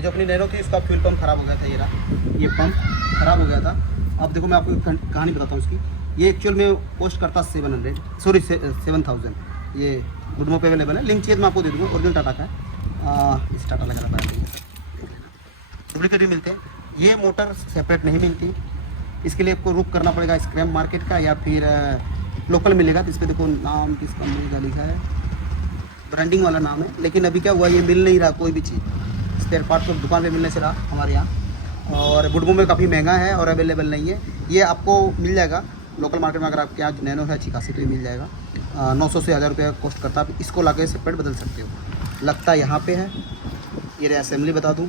ये जो अपनी नैनो थी इसका फ्यूल पंप खराब हो गया था। ये पंप खराब हो गया था। अब देखो मैं आपको कहानी बताता हूँ इसकी। ये एक्चुअल में कॉस्ट करता 7,000। ये गुडमो पे अवेलेबल है, लिंक चाहिए तो मैं आपको दे दूँगा। ओरिजिनल टाटा का है, इस टाटा लगा रहा है। डुप्लीकेट भी मिलते हैं, ये मोटर सेपरेट नहीं मिलती। इसके लिए आपको रुक करना पड़ेगा स्क्रैप मार्केट का, या फिर लोकल मिलेगा। तो इस पर देखो नाम किस कंपनी का लिखा है, ब्रांडिंग वाला नाम है। लेकिन अभी क्या हुआ, ये मिल नहीं रहा कोई भी चीज़। स्पेयर पार्ट तो दुकान पे मिलने से रहा हमारे यहाँ, और बुडबो में काफ़ी महंगा है और अवेलेबल नहीं है। ये आपको मिल जाएगा लोकल मार्केट में। अगर आपके यहाँ नैनो है अच्छी खासी तो ये मिल जाएगा। 900 से 1000 रुपये कॉस्ट करता है। आप इसको ला के सेपरेट बदल सकते हो। लगता यहाँ पे है, ये असेंबली बता दूँ,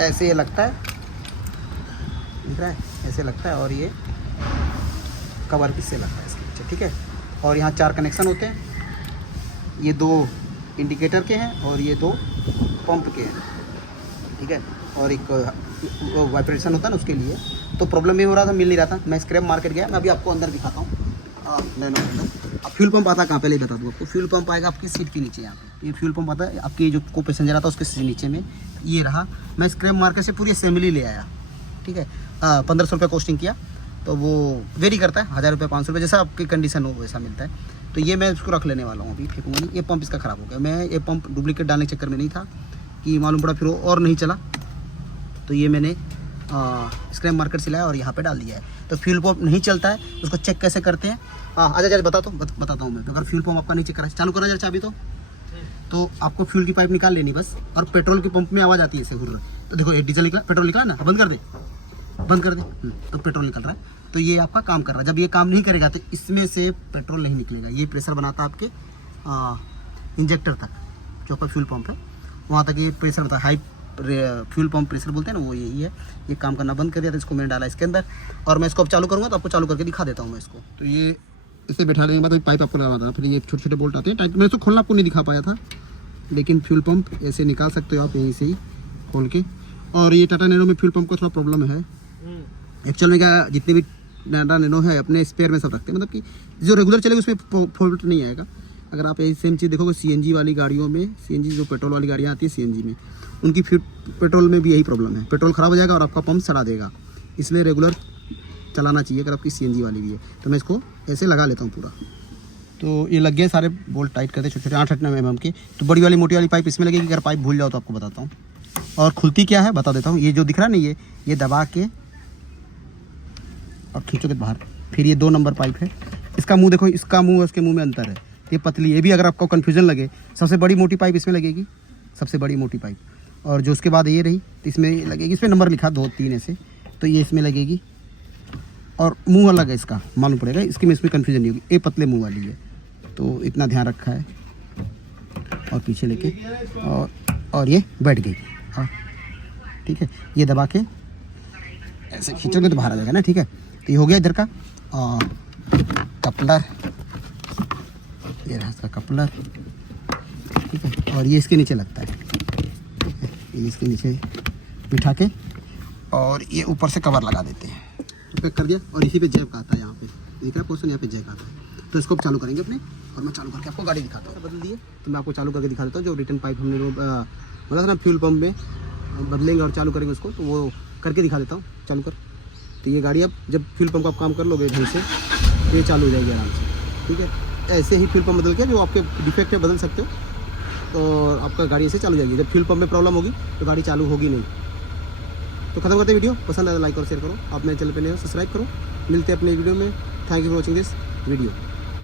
ऐसे ये लगता है, दिख रहा है, ऐसे लगता है। और ये कवर पीस से लगता है इसके पीछे, ठीक है। और यहाँ 4 कनेक्शन होते हैं, ये 2 इंडिकेटर के हैं और ये 2 पंप के हैं, ठीक है। और एक वाइब्रेशन होता है ना उसके लिए। तो प्रॉब्लम ये हो रहा था, मिल नहीं रहा था। मैं स्क्रैप मार्केट गया, मैं अभी आपको अंदर दिखाता हूँ। नैनो अंदर अब फ्यूल पंप आता है कहाँ, पहले ही बता दूँ आपको। फ्यूल पंप आएगा आपकी सीट के नीचे। यहाँ पे ये फ्यूल पंप आता है आपकी, जो को पैसेंजर आता है उसके नीचे में ये रहा। मैं स्क्रैप मार्केट से पूरी असेंबली ले आया, ठीक है। 1500 रुपये कॉस्टिंग किया। तो वो वेरी करता है, 1000 रुपये 500 रुपये, जैसा आपकी कंडीशन हो वैसा मिलता है। तो ये मैं उसको रख लेने वाला हूँ, अभी फेंकूँगा नहीं। ये पंप इसका ख़राब हो गया। मैं ये पंप डुप्लीकेट डालने के चक्कर में नहीं था कि मालूम पड़ा फिर वो और नहीं चला। तो ये मैंने स्क्रैप मार्केट से लाया और यहाँ पे डाल दिया है। तो फ्यूल पंप नहीं चलता है, उसको चेक कैसे करते हैं? आजा जा बताता हूँ मैं। अगर फ्यूल पंप आपका नहीं चेक करा, चालू करा जाए चाबी तो आपको फ्यूल की पाइप निकाल लेनी बस। और पेट्रोल की पंप में आवाज़ आती है ऐसे घुर। तो देखो ये डीजल निकला, पेट्रोल निकला ना, बंद कर दे, तो पेट्रोल निकल रहा है। तो ये आपका काम कर रहा है। जब ये काम नहीं करेगा तो इसमें से पेट्रोल नहीं निकलेगा। ये प्रेशर बनाता है आपके इंजेक्टर तक, जो आपका फ्यूल पंप है वहाँ तक ये प्रेशर बनता है। हाई फ्यूल पंप प्रेशर बोलते हैं ना, वो यही है। ये काम करना बंद कर दिया, तो इसको मैंने डाला इसके अंदर। और मैं इसको अब चालू करूँगा तो आपको चालू करके दिखा देता हूँ मैं इसको। तो ये इसे बैठाने के बाद पाइप आपको लगाना था, फिर ये छोटे छोटे बोल्ट आते हैं टाइप। मैं इसको खोलना आपको नहीं दिखा पाया था, लेकिन फ्यूल पंप ऐसे निकाल सकते हो आप यहीं से ही खोल के। और ये टाटा नैनो में फ्यूल पंप को थोड़ा प्रॉब्लम है एक्चुअल में। क्या जितने भी टाटा नैनो है अपने स्पेयर में सब रखते हैं, मतलब कि जो रेगुलर चलेगा उसमें फॉल्ट नहीं आएगा। अगर आप यही सेम चीज़ देखोगे सीएनजी वाली गाड़ियों में, सीएनजी जो पेट्रोल वाली गाड़ियाँ आती है सीएनजी में, उनकी पेट्रोल में भी यही प्रॉब्लम है। पेट्रोल ख़राब हो जाएगा और आपका पंप सड़ा देगा। इसलिए रेगुलर चलाना चाहिए अगर आपकी सीएनजी वाली भी है। तो मैं इसको ऐसे लगा लेता हूँ पूरा। तो ये लग गए सारे बोल्ट टाइट करते, छोटे छोटे 8 mm के। तो बड़ी वाली मोटी वाली पाइप इसमें लगेगी। अगर पाइप भूल जाओ तो आपको बताता हूँ। और खुलती क्या है बता देता हूँ। ये जो दिख रहा है ना, ये दबा के और खींचोगे बाहर। फिर ये 2 नंबर पाइप है, इसका मुंह देखो, इसका मुंह और इसके मुंह में अंतर है। ये पतली, ये भी अगर आपको कन्फ्यूजन लगे, सबसे बड़ी मोटी पाइप इसमें लगेगी, सबसे बड़ी मोटी पाइप। और जो उसके बाद ये रही तो इसमें लगेगी, इसमें नंबर लिखा 2 3 ऐसे, तो ये इसमें लगेगी। और मुंह अलग है इसका, मालूम पड़ेगा। इसमें कन्फ्यूजन नहीं होगी। ये पतले मुंह वाली है, तो इतना ध्यान रखा है। और पीछे लेके और ये बैठ गई। हाँ ठीक है, ये दबा के ऐसे खींचोगे तो बाहर आ जाएगा ना, ठीक है। तो ये हो गया इधर का कपलर, ये रहा इसका कपलर, ठीक है। और ये इसके नीचे लगता है, ये इसके नीचे बिठा के और ये ऊपर से कवर लगा देते हैं। पैक कर दिया। और इसी पे जैक आता है, यहाँ पे दिख रहा है पोर्शन, यहाँ पे जैक आता है। तो इसको चालू करेंगे अपने, और मैं चालू करके आपको गाड़ी दिखाता हूँ। बदल दिए तो मैं आपको चालू करके दिखा देता हूँ। जो रिटर्न पाइप हमने बोला था ना फ्यूल पंप में बदलेंगे और चालू करेंगे उसको, तो वो करके दिखा देता हूँ। चालू कर। तो ये गाड़ी अब जब फ्यूल पंप का आप काम कर लोगे ढंग से, तो ये चालू हो जाएगी आराम से, ठीक है। ऐसे ही फ्यूल पंप बदल के जो आपके डिफेक्ट है बदल सकते हो, तो आपका गाड़ी ऐसे चालू जाएगी। जब फ्यूल पंप में प्रॉब्लम होगी तो गाड़ी चालू होगी नहीं। तो खत्म करते वीडियो। पसंद आया लाइक और शेयर करो। आप मेरे चैनल पर नए हो सब्सक्राइब करो। मिलते हैं अपने वीडियो में। Thank you for watching this video.